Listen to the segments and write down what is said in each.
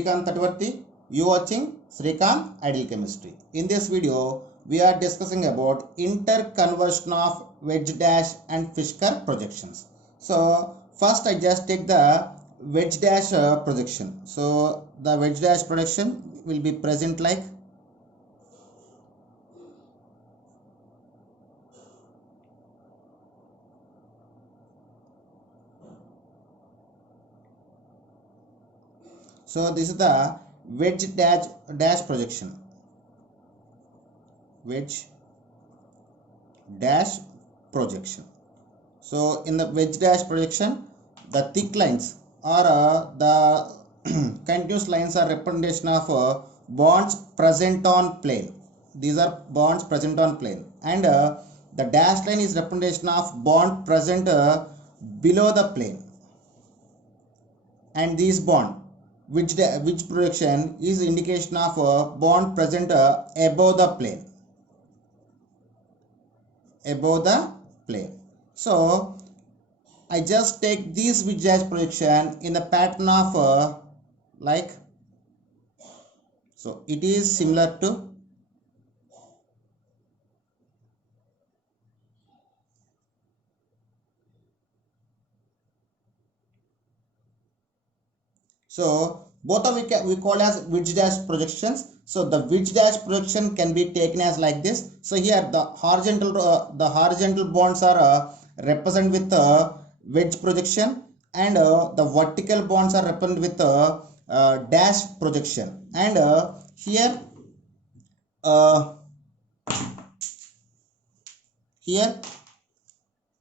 Srikanth Tatvarthi. You watching Srikanth Ideal Chemistry. In this video, we are discussing about interconversion of wedge dash and Fischker projections. So first I just take the wedge dash projection. So the wedge dash projection will be present like so. This is the wedge dash projection. Wedge dash projection. So in the wedge dash projection, the thick lines or the continuous lines are representation of bonds present on plane. These are bonds present on plane, and the dash line is representation of bond present below the plane. And this bond which projection is indication of bond present above the plane. So I just take this wedge dash projection in the pattern of like, so it is similar to so both of we call as wedge dash projections. So the wedge dash projection can be taken as like this. So here the horizontal bonds are represented with wedge projection, and the vertical bonds are represented with dash projection. And here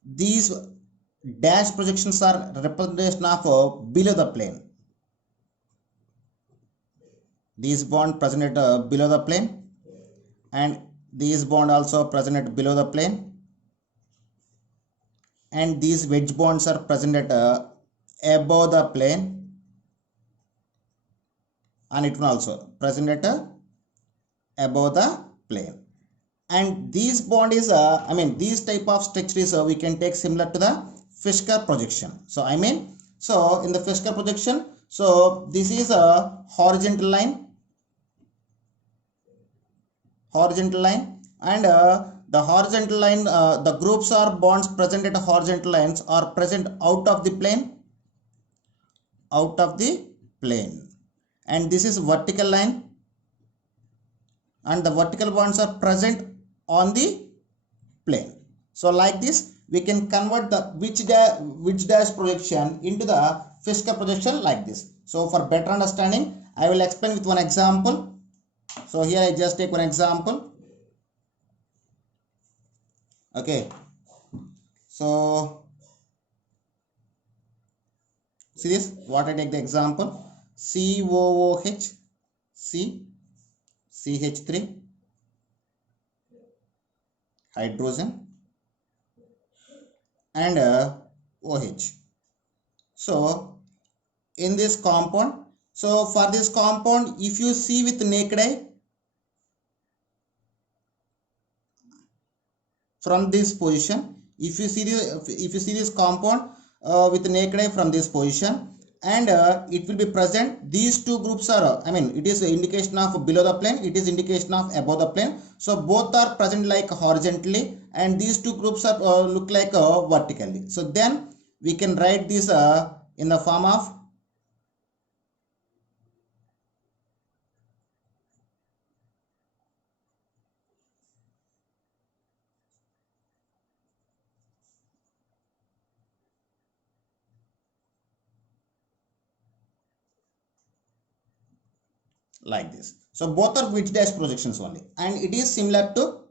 these dash projections are representation of below the plane. These bond present below the plane, and these bond also present below the plane, and these wedge bonds are present above the plane, and it will also present above the plane. And this bond is these type of structure is we can take similar to the Fischker projection. So so in the Fischker projection, so this is a horizontal line, and the horizontal line, the groups or bonds present at horizontal lines are present out of the plane, and this is vertical line, and the vertical bonds are present on the plane. So like this we can convert the wedge dash projection into the Fischker projection like this. So for better understanding, I will explain with one example. So here I just take one example. Okay, so see this, what I take the example: COOH, CH3, hydrogen, and OH. So in this compound, so for this compound, if you see with naked eye from this position, if you see this compound with naked eye from this position, and it will be present, these two groups are it is an indication of below the plane, it is indication of above the plane. So both are present like horizontally, and these two groups are look like vertically. So then we can write this in the form of like this. So both are wedge dash projections only, and it is similar to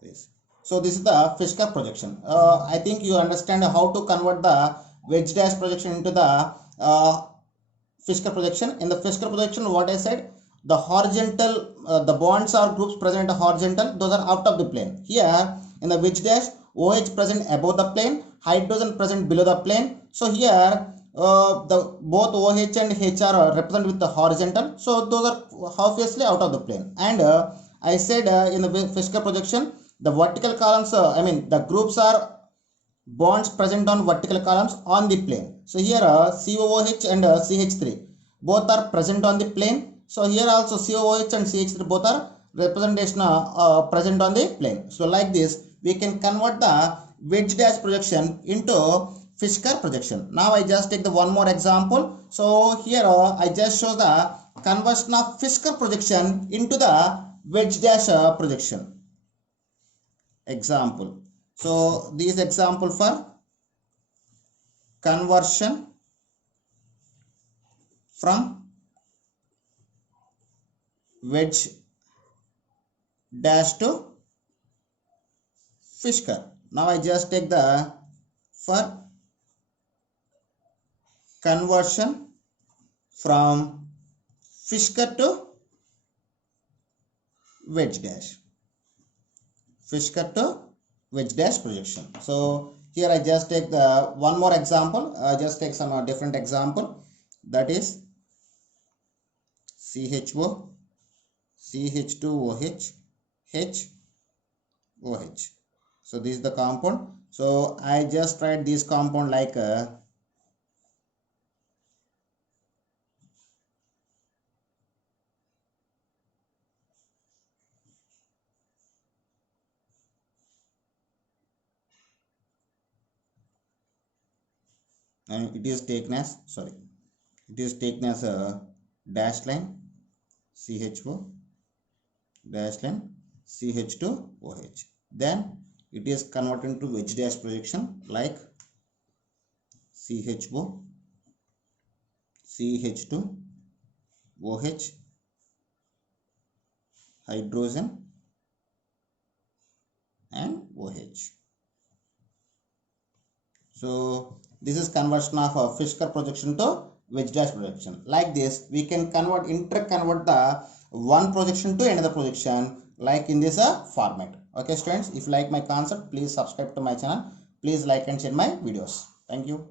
this. So this is the Fischker projection. I think you understand how to convert the wedge dash projection into the Fischker projection. In the Fischker projection, what I said, the horizontal the bonds or groups present horizontal, those are out of the plane. Here in the wedge dash, OH present above the plane, hydrogen present below the plane. So here the both OH and H are represented with the horizontal, so those are obviously out of the plane. And I said in the Fischker projection, the vertical columns the groups are bonds present on vertical columns on the plane. So here COOH and CH3 both are present on the plane. So here also COOH and CH3 both are representation present on the plane. So like this we can convert the wedge dash projection into Fisker projection. Now I just take the one more example. So here I just show the conversion of Fisker projection into the wedge dash projection. Example. So this example for conversion from wedge dash to Fisker. Now I just take the for conversion from Fisker to wedge dash. Fisker to wedge dash projection. So here I just take the one more example. Just take some different example. That is CHO, CH2OH, HOH. So this is the compound. So I just write this compound like and it is taken as a dash line CHO dash line CH2OH. Then it is converted into wedge dash projection like CHO, CH2OH, hydrogen and OH. So this is conversion of a Fisker projection to wedge dash projection. Like this we can interconvert the one projection to another projection like in this format. Okay students, if you like my concept, please subscribe to my channel. Please like and share my videos. Thank you.